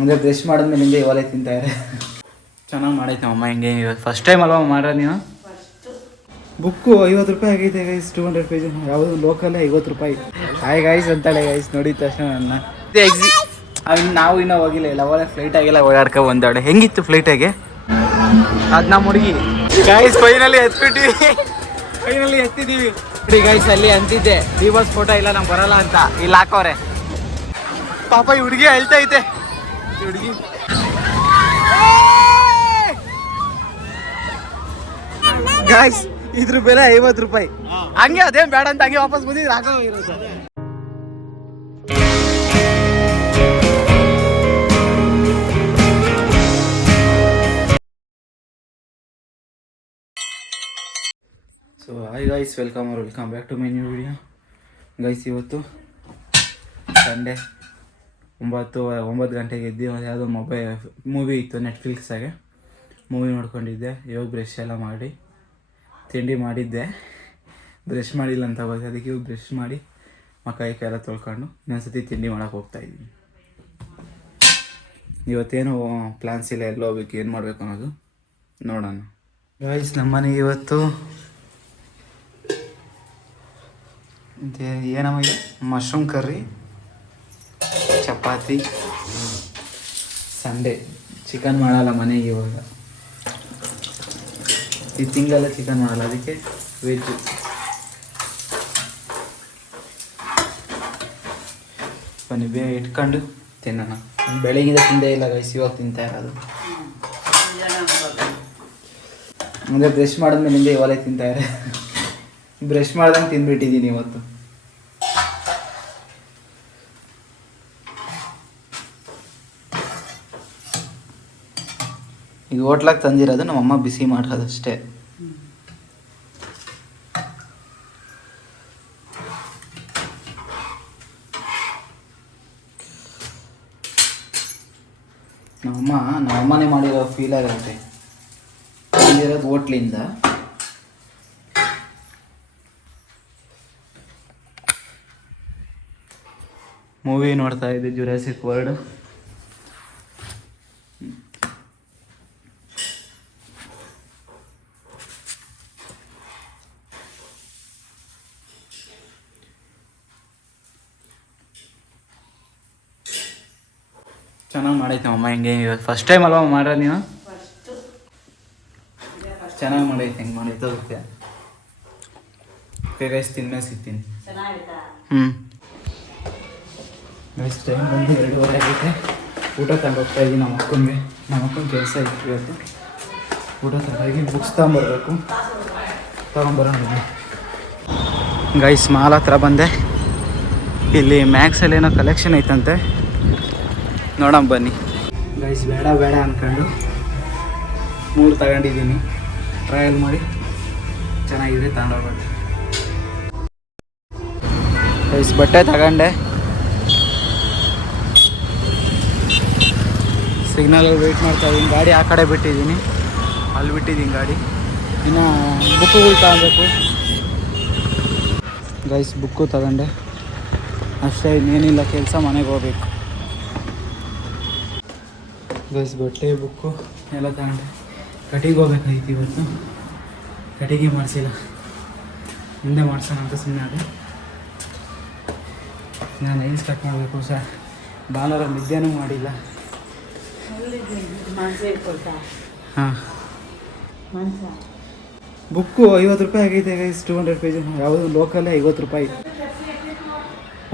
ಅಂದರೆ ಬ್ರಷ್ ಮಾಡಿದ್ಮೇಲೆ ಹಿಂಗೆ ಇವಾಗಲೇ ತಿಂತಾಯಿದೆ. ಚೆನ್ನಾಗಿ ಮಾಡೈತೆ ಅಮ್ಮ. ಹಿಂಗೆ ಇವತ್ತು ಫಸ್ಟ್ ಟೈಮ್ ಅಲ್ವಾ ಮಾಡ್ರ ನೀವು? ಬುಕ್ಕು 50 ರೂಪಾಯಿ ಆಗೈತೆ ಗೈಸ್. 200 ಪೇಜ್. ಯಾವುದು ಲೋಕಲ್ಲೇ 50 ರೂಪಾಯಿ. ಹಾಯ್ ಗೈಸ್ ಅಂತಾಳೆ ಗೈಸ್. ನೋಡಿದ ತಕ್ಷಣ ನನ್ನ ನಾವು ಇನ್ನೂ ಹೋಗಿಲ್ಲ. ಇಲ್ಲ ಒಳ್ಳೆ ಫ್ಲೈಟ್ ಆಗಿಲ್ಲ, ಓಡಾಡ್ಕೊ ಬಂದಾಳೆ. ಹೆಂಗಿತ್ತು ಫ್ಲೈಟಾಗೆ? ಅದು ನಮ್ಮ ಹುಡುಗಿ ಗೈಸ್. ಫೈನಲಿ ಎತ್ತಿದ್ದೀವಿ ನೋಡಿ ಗೈಸ್. ಅಲ್ಲಿ ಅಂತಿದ್ದೆ ಡಿವೋರ್ಸ್ ಫೋಟೋ ಇಲ್ಲ ನಮ್ಗೆ ಬರಲ್ಲ ಅಂತ, ಇಲ್ಲಿ ಹಾಕೋರೆ. ಪಾಪ ಈ ಹುಡುಗಿ ಹೇಳ್ತಾ ಐತೆ. ಹುಡುಗಿ ಗೈಸ್ ಇದ್ರ ಬೆಲೆ 50 ರೂಪಾಯಿ. ಹಂಗೆ ಅದೇನು ಬೇಡ ಅಂತ ಹಂಗೆ ವಾಪಸ್ ಬಂದಿದ್ರೆ ಹಾಕೋ ಇರೋದು. So hi guys, welcome back to my new video guys. ಇವತ್ತು ಸಂಡೇ 9 ಗಂಟೆಗೆ ಎದ್ದು ಯಾವುದೋ ಮೂವಿ ಇತ್ತು ನೆಟ್ಫ್ಲಿಕ್ಸಾಗೆ. ಮೂವಿ ನೋಡ್ಕೊಂಡಿದ್ದೆ. ಇವಾಗ ಬ್ರಷ್ ಎಲ್ಲ ಮಾಡಿ ತಿಂಡಿ ಮಾಡಿದ್ದೆ. ಬ್ರಷ್ ಮಾಡಿಲ್ಲ ಅಂತ ಹೋಗಿ ಅದಕ್ಕೆ ಇವಾಗ ಬ್ರಷ್ ಮಾಡಿ ಕೈ ಎಲ್ಲ ತೊಳ್ಕೊಂಡು ಇನ್ನೊಂದ್ಸತಿ ತಿಂಡಿ ಮಾಡೋಕೆ ಹೋಗ್ತಾಯಿದ್ದೀನಿ. ಇವತ್ತೇನು ಪ್ಲ್ಯಾನ್ಸ್ ಇಲ್ಲ, ಎಲ್ಲ ಹೋಗ್ಬೇಕು, ಏನು ಮಾಡಬೇಕು ಅನ್ನೋದು ನೋಡೋಣ ಗೈಸ್. ನಮ್ಮನೆಗೆ ಇವತ್ತು ಏನಮ್ಮ ಇದು mushroom curry, chapati. Sunday chicken ಮಾಡಲ್ಲ ಮನೆಗೆ ಇವಾಗ. ಈ ತಿಂಗಳೆಲ್ಲ ಚಿಕನ್ ಮಾಡಲ್ಲ, ಅದಕ್ಕೆ ವೆಜ್ಜು. ಬನ್ನಿ ಬೇಗ ಇಟ್ಕೊಂಡು ತಿನ್ನೋಣ. ಬೆಳಗಿಂದ ತಿಂದೇ ಇಲ್ಲ ಗೈಸ್, ಇವಾಗ ತಿಂತಾ ಇರೋದು. ಅಂದರೆ ಬ್ರಷ್ ಮಾಡಿದ್ಮೇಲೆ ಹಿಂದೆ ಇವಾಗಲೇ ತಿಂತಾಯಿದೆ. ಬ್ರಷ್ ಮಾಡ್ದಂಗೆ ತಿಂದ್ಬಿಟ್ಟಿದ್ದೀನಿ ಇವತ್ತು. ಈಗ ಹೋಟ್ಲಾಗ ತಂದಿರೋದು ನಮ್ಮಮ್ಮ ಬಿಸಿ ಮಾಡೋದಷ್ಟೇ. ನಮ್ಮಮ್ಮನೇ ಮಾಡಿರೋ ಫೀಲ್ ಆಗುತ್ತೆ. ತಂದಿರೋದು ಹೋಟ್ಲಿಂದ. ಮೂವಿ ನೋಡ್ತಾ ಇದ್ದೆ, ಜುರಾಸಿಕ್ ವರ್ಲ್ಡ್. ಚೆನ್ನಾಗಿ ಮಾಡೈತೆ ಅಮ್ಮ. ಹಿಂಗೆ ಇವತ್ತು ಫಸ್ಟ್ ಟೈಮ್ ಅಲ್ವಾ ಮಾಡ್ರ ನೀವು? ಚೆನ್ನಾಗಿ ಮಾಡೈತೆ. ಹೆಂಗೆ ಮಾಡೈತೆ ಅದಕ್ಕೆ ಗೈಸ್ ತಿನ್ಮೇಲೆ ಸಿಗ್ತೀನಿ. ಗೈಸ್ ಟೈಮ್ ಬಂದು 2:30 ಆಗೈತೆ. ಊಟ ತಗೊಂಡೋಗ್ತಾ ಇದ್ದೀನಿ ನಮ್ಮ ಅಕ್ಕನಿಗೆ. ನಮ್ಮ ಅಕ್ಕನ ಕೆಲಸ ಇತ್ತು ಇವತ್ತು. ಊಟ ತಗೊಂಡೋಗಿ ಬುಕ್ಸ್ ತಗೊಂಬರ್ಬೇಕು, ತಗೊಂಬರೋಣ. ಗೈಸ್ ಮಾಲ್ ಹತ್ರ ಬಂದೆ. ಇಲ್ಲಿ ಮ್ಯಾಕ್ಸಲ್ಲಿ ಏನೋ ಕಲೆಕ್ಷನ್ ಐತಂತೆ, ನೋಡೋಣ ಬನ್ನಿ ಗೈಸ್. ಬೇಡ ಅಂದ್ಕೊಂಡು 3 ತಗೊಂಡಿದ್ದೀನಿ. ಟ್ರಯಲ್ ಮಾಡಿ ಚೆನ್ನಾಗಿದೆ, ತಗೊಂಡೋಗ್ಬೇಕು ಗೈಸ್. ಬಟ್ಟೆ ತಗೊಂಡೆ. ಸಿಗ್ನಲಲ್ಲಿ ವೆಯ್ಟ್ ಮಾಡ್ತಾಯಿದ್ದೀನಿ. ಗಾಡಿ ಆ ಕಡೆ ಬಿಟ್ಟಿದ್ದೀನಿ, ಅಲ್ಲಿ ಬಿಟ್ಟಿದ್ದೀನಿ ಗಾಡಿ. ಇನ್ನು ಬುಕ್ಕುಗಳು ತಗೊಬೇಕು ಗೈಸ್. ಬುಕ್ಕು ತಗೊಂಡೆ ಅಷ್ಟೇ, ಇನ್ನೇನಿಲ್ಲ ಕೆಲಸ. ಮನೆಗೆ ಹೋಗ್ಬೇಕು ಗೈಸ್. ಬಟ್ಟೆ ಬುಕ್ಕು ಎಲ್ಲ ತಗೊಂಡೆ. ಕಟಿಗೆ ಹೋಗ್ಬೇಕಾಗಿತ್ತು ಇವತ್ತು. ಕಟಿಗೆ ಮಾಡಿಸಿಲ್ಲ, ಮುಂದೆ ಮಾಡ್ಸೋಣ ಅಂತ ಸುಮ್ಮನೆ ಅದೇ. ನಾನು ನೈಲ್ಸ್ ಕಟ್ ಮಾಡಬೇಕು ಸರ್. ಭಾನುವಾರ ನಿದ್ದೆನೂ ಮಾಡಿಲ್ಲ. ಹಾಂ, ಬುಕ್ಕು 50 ರೂಪಾಯಿ ಆಗೈತೆ ಗೈಸ್. 200 ಪೇಜ್. ಯಾವುದು ಲೋಕಲ್ಲೇ 50 ರೂಪಾಯಿ.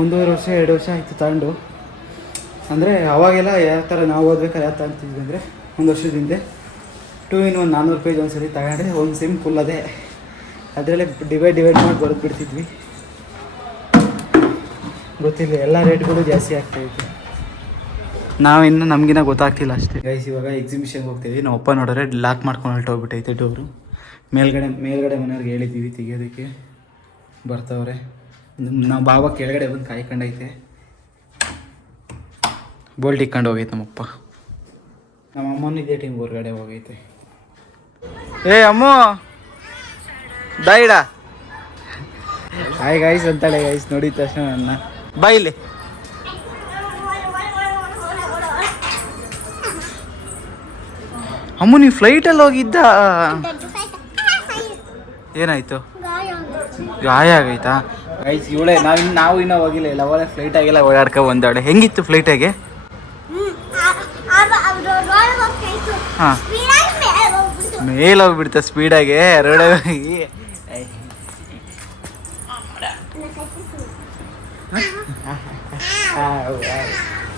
1.5 ವರ್ಷ 2 ವರ್ಷ ಆಯಿತು ತಗೊಂಡು. ಅಂದರೆ ಅವಾಗೆಲ್ಲ ಯಾವ ಥರ ನಾವು ಓದ್ಬೇಕಾದ್ರೆ ಯಾವ ಥರ ಅಂತಿದ್ವಿ ಅಂದರೆ, 1 ವರ್ಷದ ಹಿಂದೆ 2 in 1 400 ಪೇಜ್ ಒಂದ್ಸರಿ ತಗೊಂಡ್ರೆ ಒಂದು ಸಿಮ್ ಫುಲ್ ಅದೇ. ಅದರಲ್ಲೇ ಡಿವೈಡ್ ಮಾಡಿ ಬರೆದು ಬಿಡ್ತಿದ್ವಿ. ಗೊತ್ತಿಲ್ಲ, ಎಲ್ಲ ರೇಟ್ಗಳು ಜಾಸ್ತಿ ಆಗ್ತಾಯಿತ್ತು. ನಾವಿನ್ನು ನಮಗಿನ್ನ ಗೊತ್ತಾಗ್ತಿಲ್ಲ ಅಷ್ಟೇ ಗೈಸ್. ಇವಾಗ ಎಕ್ಸಿಬಿಷನ್ಗೆ ಹೋಗ್ತೀವಿ. ನಾವು ಅಪ್ಪ ನೋಡಿದ್ರೆ ಲಾಕ್ ಮಾಡ್ಕೊಂಡು ಹೊರಟೋಗ್ಬಿಟ್ಟೈತೆ ಡೋರು. ಮೇಲ್ಗಡೆ ಮನೆಯವ್ರಿಗೆ ಹೇಳಿದ್ದೀವಿ ತೆಗಿಯೋದಕ್ಕೆ, ಬರ್ತವ್ರೆ. ನಾವು ಬಾಬಾ ಕೆಳಗಡೆ ಬಂದು ಕಾಯ್ಕೊಂಡೈತೆ. ಬೋಲ್ಟ್ ಇಕ್ಕೊಂಡು ಹೋಗೈತೆ ನಮ್ಮಪ್ಪ. ನಮ್ಮ ಅಮ್ಮನ ಇದೇ ಟೈಮ್ ಹೊರಗಡೆ ಹೋಗೈತೆ. ಏ ಅಮ್ಮು ಬಾಯಿಡ. ಹಾಯ್ ಗೈಸ್ ಅಂತಾಳೆ ಗೈಸ್. ನೋಡಿದ ತಕ್ಷಣ ನನ್ನ ಬಾಯಿಲಿ ಅಮ್ಮ ನೀವು ಫ್ಲೈಟಲ್ಲಿ ಹೋಗಿದ್ದ? ಏನಾಯ್ತು? ಗಾಯ ಆಗೈತಾ? ಗೈಸ್ ಇವಳೇ ನಾವು ಇನ್ನೂ ಹೋಗಿಲ್ಲ ಇಲ್ಲ, ಅವಳೇ ಫ್ಲೈಟಾಗೆಲ್ಲ ಓಡಾಡ್ಕೊ ಬಂದವಳೆ. ಹೆಂಗಿತ್ತು ಫ್ಲೈಟಾಗೆ? ಹಾಂ, ಮೇಲೆ ಹೋಗ್ಬಿಡ್ತ ಸ್ಪೀಡಾಗೆ ರೋಡಾಗಿ.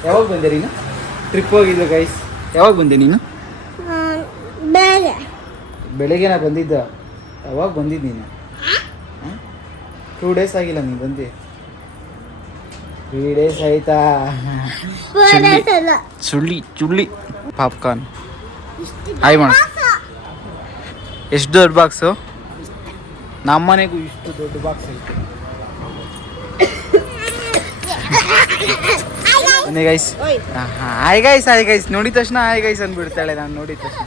ಯಾವಾಗ ಬಂದೆ ನೀನು? ಟ್ರಿಪ್ ಹೋಗಿದ್ದು ಗೈಸ್. ಯಾವಾಗ ಬಂದೆ ನೀನು? ಬೆಳಗ್ಗೆ ನಾ ಬಂದಿದ್ದ. ಯಾವಾಗ ಬಂದಿದ್ದು ನೀನು? 2 days ಆಗಿಲ್ಲ ನೀನು ಬಂದು. 3 days ಆಯ್ತಾ? ಚುಳ್ಳಿ ಪಾಪ್ಕಾರ್ನ್ ಹಾಯ್ ಮಾಡ. ಎಷ್ಟು ದೊಡ್ಡ ಬಾಕ್ಸು? ನಮ್ಮನೆಗೂ ಇಷ್ಟು ದೊಡ್ಡ ಬಾಕ್ಸ್ ಐತೆ. ಬನ್ನಿ ಗೈಸ್. ಹಾಯ್ ಗೈಸ್ ನೋಡಿದ ತಕ್ಷಣ ಹಾಯ್ ಗೈಸ್ ಅಂದ್ಬಿಡ್ತಾಳೆ. ನಾನು ನೋಡಿದ ತಕ್ಷಣ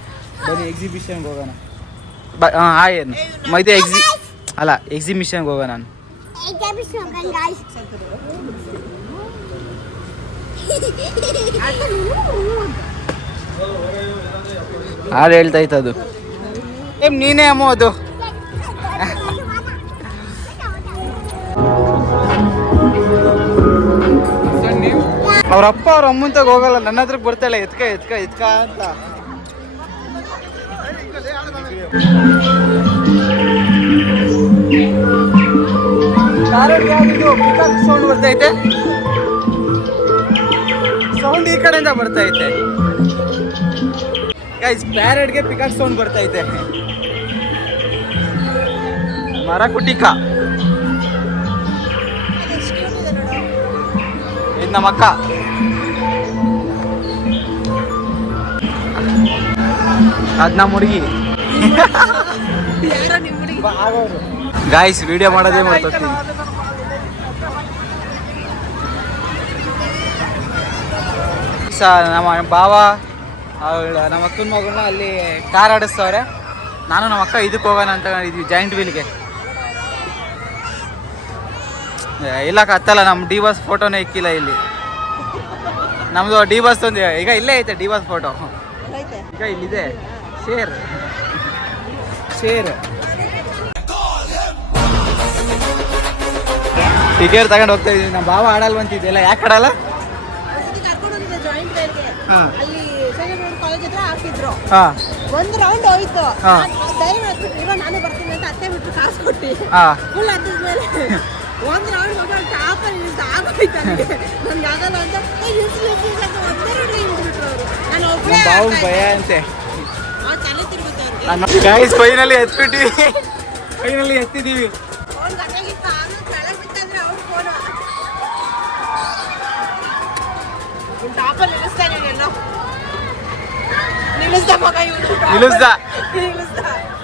ಬನ್ನಿ ಎಕ್ಸಿಬಿಷನ್ಗೆ ಹೋಗೋಣ. ಹಾಯ್ ಏನು ಮೈತೆ ಎಕ್ಸಿಬಿಷನ್ಗೆ ಹೋಗೋಣ. ನಾನು ಹಾಡು ಹೇಳ್ತಾ ಇತ್ತು ಅದು. ನೀನೇ ಅಮ್ಮ ಅದು. ಅವ್ರಪ್ಪ ಅವ್ರ ಅಮ್ಮನ ತಗ ಹೋಗಲ್ಲ, ನನ್ನ ಹತ್ರಕ್ಕೆ ಬರ್ತಾಳೆ ಎತ್ಕ ಅಂತ. ಸೌಂಡ್ ಬರ್ತೈತೆ, ಸೌಂಡ್ ಈ ಕಡೆಯಿಂದ ಬರ್ತೈತೆ ಗೈಸ್. ಪ್ಯಾರೆಟ್ಗೆ ಪಿಕಾಕ್ ಸೌಂಡ್ ಬರ್ತೈತೆ. ಮರ ಕುಟಿಕ ಇದು ನಮ್ಮ ಅಕ್ಕ. ಅದ್ ನಮ್ಮ ಹುಡುಗಿ. ಗಾಯ್ಸ್ ವಿಡಿಯೋ ಮಾಡೋದೇ ಮಾಡ್ತೀನಿ. ನಮ್ಮ ಭಾವ ನಮ್ಮ ಅಕ್ಕನ ಮಗಳನ್ನ ಅಲ್ಲಿ ಕಾರ್ ಆಡಿಸ್ತವ್ರೆ. ನಾನು ನಮ್ಮ ಅಕ್ಕ ಇದಕ್ಕೆ ಹೋಗೋಣ ಅಂತ ಇದ್ವಿ, ಜಾಯಿಂಟ್ ವೀಲ್ಗೆ. ಇಲ್ಲಕ್ಕ ಹತ್ತಲ್ಲ, ನಮ್ಮ ಡಿ ಬಾಸ್ ಫೋಟೋನೇ ಇಕ್ಕಿಲ್ಲ ಇಲ್ಲಿ. ನಮ್ಮದು ಡಿ ಬಾಸ್ ಒಂದು ಈಗ ಇಲ್ಲೇ ಐತೆ ಡಿ ಬಾಸ್ ಫೋಟೋ. ಈಗ ಇಲ್ಲಿದೆ ಶೇರ್. ಟಿಕೆಟ್ ತಗೊಂಡು ಹೋಗ್ತಾ ಇದ್ದೀವಿ. ನಮ್ಮ ಭಾವ ಆಡಲ್ವಂತಿದ್ದೆಲ್ಲ. ಯಾಕೆ ಆಡಲ್ಲ? ಒಂದು ರೌಂಡ್ ಹೋಯ್ತು, ನಾನು ಬರ್ತೀನಿ ಅಂತ ಅತ್ತೆ ಬಿಟ್ಟು ಕಾಸು ಕೊಟ್ಟಿ ಫುಲ್ ಅದ್ಮೇಲೆ ಒಂದ್ ರೌಂಡ್ ಹೋಗಿ ಟಾಪ್ ಅಲ್ಲಿ ಆಗೋಯ್ತು. ನನ್ಗೆ ಆಗಲ್ಲ ಅಂತ ಭಯ ಅಂತೆ. ತಲೆ ತಿರುಗುತ್ತೆ. ಫೈನಲಿ ಎತ್ತಿದೀವಿ.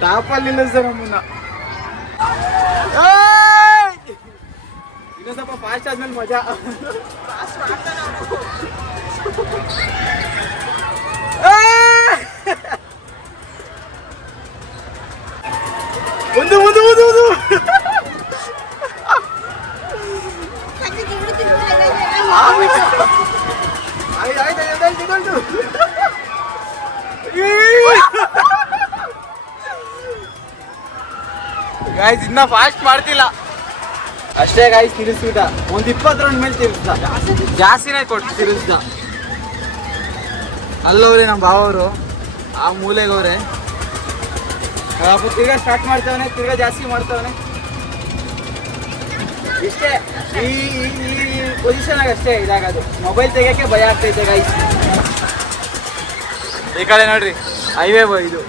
ಟಾಪಲ್ಲಿ ನಿಲ್ಲಿಸ್ದ ನಮ್ಮನ್ನ. ಇನ್ನೂ ಸ್ವಲ್ಪ ಫಾಸ್ಟ್ ಆದ್ಮೇಲೆ ಮಜಾ. ಒಂದು ಗಾಯ್ಸ್ ಇನ್ನ ಫಾಸ್ಟ್ ಮಾಡ್ತಿಲ್ಲ ಅಷ್ಟೇ ಗಾಯ್ಸ್. ತಿರ್ಸ್ಬಿಟ್ಟ ಒಂದು 20 ರೌಂಡ್ ಮೇಲೆ ತಿರ್ಸ್ದ. ಜಾಸ್ತಿನೇ ಕೊಟ್ಟು ತಿರ್ಸ್ದ. ಅಲ್ಲವ್ರೆ ನಮ್ಮ ಭಾವವರು ಆ ಮೂಲೆಗವ್ರೆ. ತಿರ್ಗಾ ಸ್ಟಾರ್ಟ್ ಮಾಡ್ತಾವನೆ, ತಿರ್ಗಾ ಜಾಸ್ತಿ ಮಾಡ್ತಾವನೆ. ಇಷ್ಟೇ ಈ ಪೊಸಿಷನಾಗ ಅಷ್ಟೇ ಇದಾಗೋದು. ಮೊಬೈಲ್ ತೆಗಿಯೋಕ್ಕೆ ಭಯ ಆಗ್ತೈತೆ ಗೈಸ್. ಈ ಕಡೆ ನೋಡ್ರಿ ಹೈವೇ ಇದು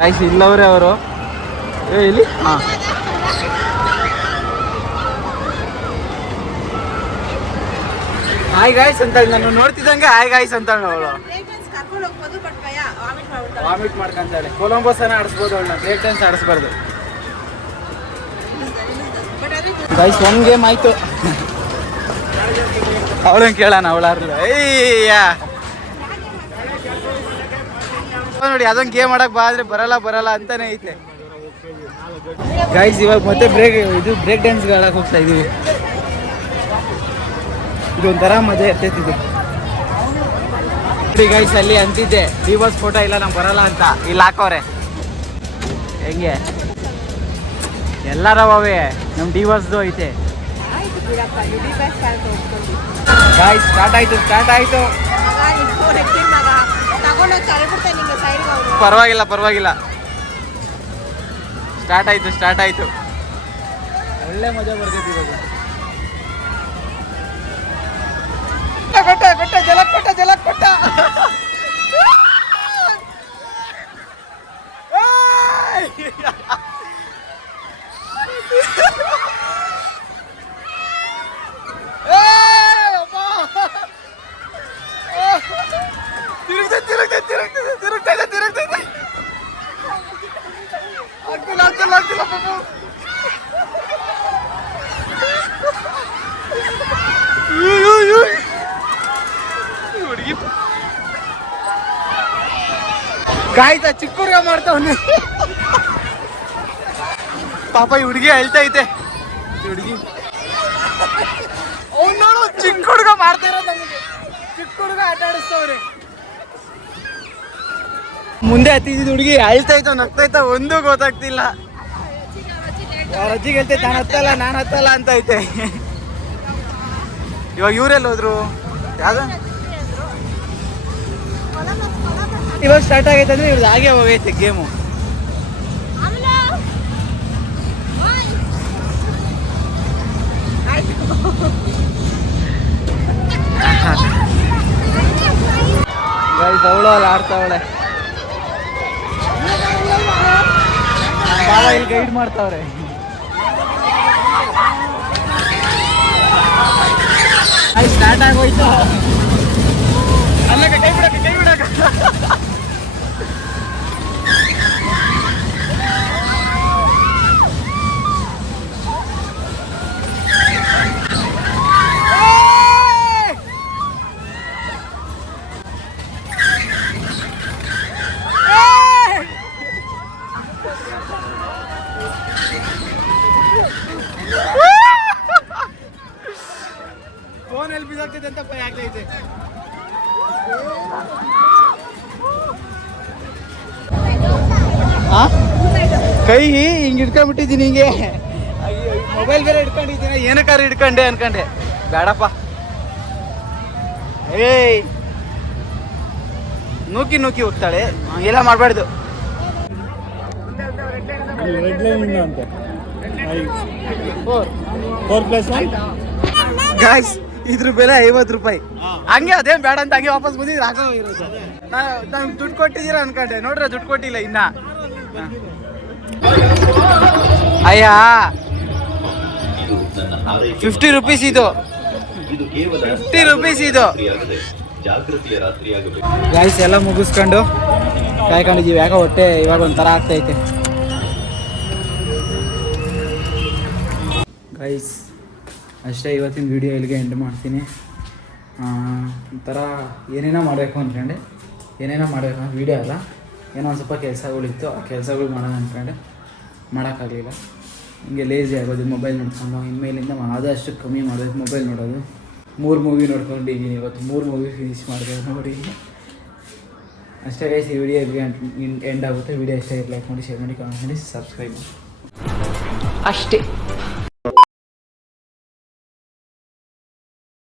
ಗೈಸ್. ಇಲ್ಲವ್ರೆ ಅವರು ಇಲ್ಲಿ. ಹಾಂ ಹಾಯ್ ಗಾಯ್ಸ್ ಅಂತ ನಾನು ನೋಡ್ತಿದ್ದಂಗೆ ಹಾಯ್ ಗಾಯ್ಸ್ ಅಂತ ಅವಳು ವಾಮಿಟ್ ಮಾಡ್ಕೊಂತಾಳೆ. ಕೊಲಂಬೋಸನ ಆಡಿಸ್ಬೋದು ಅವಳನ್ನ, ಬ್ರೇಕ್ ಡ್ಯಾನ್ಸ್ ಆಡಿಸ್ಬಾರ್ದು ಗೈಸ್. ಒಂದು ಗೇಮ್ ಆಯ್ತು. ಅವಳಂಗೆ ಕೇಳೋಣ ಅವಳಾರ್ಲ. ನೋಡಿ ಅದೊಂದು ಗೇಮ್ ಆಡಕ್ ಬಾ ಅಂದ್ರೆ ಬರಲ್ಲ ಅಂತಾನೆ ಐತೆ ಗೈಸ್. ಇವಾಗ ಮತ್ತೆ ಬ್ರೇಕ್ ಡ್ಯಾನ್ಸ್ ಆಡಕ್ ಹೋಗ್ತಾ ಇದೀವಿ. ಇದೊಂಥರ ಮಜಾ ಇರ್ತೈತಿ ಇದು. ಗೈಸ್ ಅಲ್ಲಿ ಅಂತಿದ್ದೆ ಡಿವೋರ್ಸ್ ಫೋಟೋ ಇಲ್ಲ ನಮ್ಗೆ ಬರಲ್ಲ ಅಂತ, ಇಲ್ಲಿ ಹಾಕೋರೆ ಹೆಂಗೆ ಎಲ್ಲರವೇ ನಮ್ಮ ಡಿವೋರ್ಸ್ದು ಐತೆ. ಗೈಸ್ ಸ್ಟಾರ್ಟ್ ಆಯ್ತು. ಪರವಾಗಿಲ್ಲ ಸ್ಟಾರ್ಟ್ ಆಯ್ತು. ಒಳ್ಳೆ ಮಜಾ ಬರ್ತೈತಿ ಇವಾಗ. ಕೊಟ್ಟ ಜಲ ಕೊಟ್ಟ ತಿರುಗ್ತೈತೆ ಆಗ್ತಿಲ್ಲ ಹುಡುಗಿ ಗಾಯ್ತ ಚಿಕ್ಕ ಹುಡುಗ ಮಾಡ್ತಾವನೆ ಪಾಪ ಈ ಹುಡುಗಿ ಅಳ್ತೈತೆ. ಹುಡುಗಿ ಅವನೋಡು ಚಿಕ್ಕ ಹುಡುಗ ಮಾಡ್ತಾ ಇರೋದು ನಮಗೆ, ಚಿಕ್ಕ ಹುಡುಗ ಆಟ ಆಡಿಸ್ತವ್ರೆ. ಮುಂದೆ ಹತ್ತಿದ್ದು ಹುಡುಗಿ ಅಳ್ತೈತೋ ನಗ್ತೈತ ಒಂದು ಗೊತ್ತಾಗ್ತಿಲ್ಲ. ಅಜ್ಜಿಗೆ ಹೇಳ್ತೈತೆ ನಾನು ಹತ್ತಲ್ಲ ಅಂತ ಐತೆ. ಇವಾಗ ಇವರೆಲ್ಲ ಹೋದ್ರು ಯಾವ್ದು ಇವಾಗ ಸ್ಟಾರ್ಟ್ ಆಗೈತೆ ಅಂದ್ರೆ ಇವ್ರದ್ದು ಹಾಗೆ ಹೋಗೈತೆ ಗೇಮು. ಅವಳು ಅಲ್ಲಿ ಆಡ್ತಾವಳೆ, ಬಾಬಾ ಇಲ್ಲಿ ಗೈಡ್ ಮಾಡ್ತಾವ್ರೆ. ಸ್ಟಾರ್ಟ್ ಆಗೋಯ್ತು. ಅಲ್ಲಕ್ಕ ಕೈ ಬಿಡಕ ಫೋನ್ ಎಲ್ಲಿ ಬಿದ್ದೋಗ್ತೈತೆ ಅಂತ ಭಯ ಆಗ್ತೈತೆ. ಕೈ ಹಿಂಗೆ ಇಟ್ಕೊಂಡ್ಬಿಟ್ಟಿದ್ದೀನಿ, ಹಿಂಗೆ ಮೊಬೈಲ್ ಬೇರೆ ಇಟ್ಕೊಂಡಿದ್ದೀನಿ. ಏನಕ್ಕಾರ ಇಟ್ಕೊಂಡೆ ಅನ್ಕೊಂಡೆ, ಬೇಡಪ್ಪ. ಏಯ್ ನೂಕಿ ಹೋಗ್ತಾಳೆ, ಎಲ್ಲ ಮಾಡಬಾರ್ದು. ಗಾಯ್ಸ್ ಇದ್ರ ಬೆಲೆ 50 ರೂಪಾಯಿ. ಹಂಗೆ ಅದೇನ್ ಬೇಡ ಅಂತ ಹಂಗೆ ವಾಪಸ್ ಬಂದಿದ್ರೆ ಹಾಕೋ ಇರೋದು. ನಾನು ದುಡ್ಡು ಕೊಟ್ಟಿದ್ದೀರಾ ಅನ್ಕೊಂಡೆ, ನೋಡ್ರೆ ದುಡ್ಡು ಕೊಟ್ಟಿಲ್ಲ ಇನ್ನ. ಅಯ್ಯ 50 ರೂಪೀಸ್ ಇದು, 50 ರೂಪೀಸ್ ಇದು. ಗಾಯ್ಸ್ ಎಲ್ಲ ಮುಗಿಸ್ಕೊಂಡು ಕಾಯ್ಕೊಂಡಿದ್ದೀವಿ. ಯಾಕೋ ಹೊಟ್ಟೆ ಇವಾಗ ಒಂಥರ ಆಗ್ತೈತೆ. ಗೈಸ್ ಅಷ್ಟೇ, ಇವತ್ತಿನ ವಿಡಿಯೋ ಇಲ್ಲಿಗೆ ಎಂಡ್ ಮಾಡ್ತೀನಿ. ಒಂಥರ ಏನೇನೋ ಮಾಡಬೇಕು ಅಂದ್ಕೊಂಡೆ, ವೀಡಿಯೋ ಅಲ್ಲ, ಏನೋ ಒಂದು ಸ್ವಲ್ಪ ಕೆಲಸಗಳಿತ್ತು, ಆ ಕೆಲಸಗಳು ಮಾಡೋಣ ಅಂದ್ಕೊಂಡೆ, ಮಾಡೋಕ್ಕಾಗಲಿಲ್ಲ. ಹಿಂಗೆ ಲೇಜಿ ಆಗೋದು ಮೊಬೈಲ್ ನೋಡ್ಕೊಂಡು. ಇನ್ಮೇಲಿಂದ ಆದಷ್ಟು ಕಮ್ಮಿ ಮಾಡಬೇಕು ಮೊಬೈಲ್ ನೋಡೋದು. 3 ಮೂವಿ ನೋಡ್ಕೊಂಡಿದ್ದೀನಿ ಇವತ್ತು, 3 ಮೂವಿ ಫಿನಿಶ್ ಮಾಡಿದೆ ನೋಡಿ. ಅಷ್ಟೇ ಗೈಸ್, ಈ ವಿಡಿಯೋ ಇಲ್ಲಿಗೆ ಎಂಡ್ ಆಗುತ್ತೆ. ವಿಡಿಯೋ ಇಷ್ಟ ಲೈಕ್ ಮಾಡಿ, ಶೇರ್ ಮಾಡಿ, ಕಾಮೆಂಟ್ ಮಾಡಿ, ಸಬ್ಸ್ಕ್ರೈಬ್ ಮಾಡಿ ಅಷ್ಟೇ.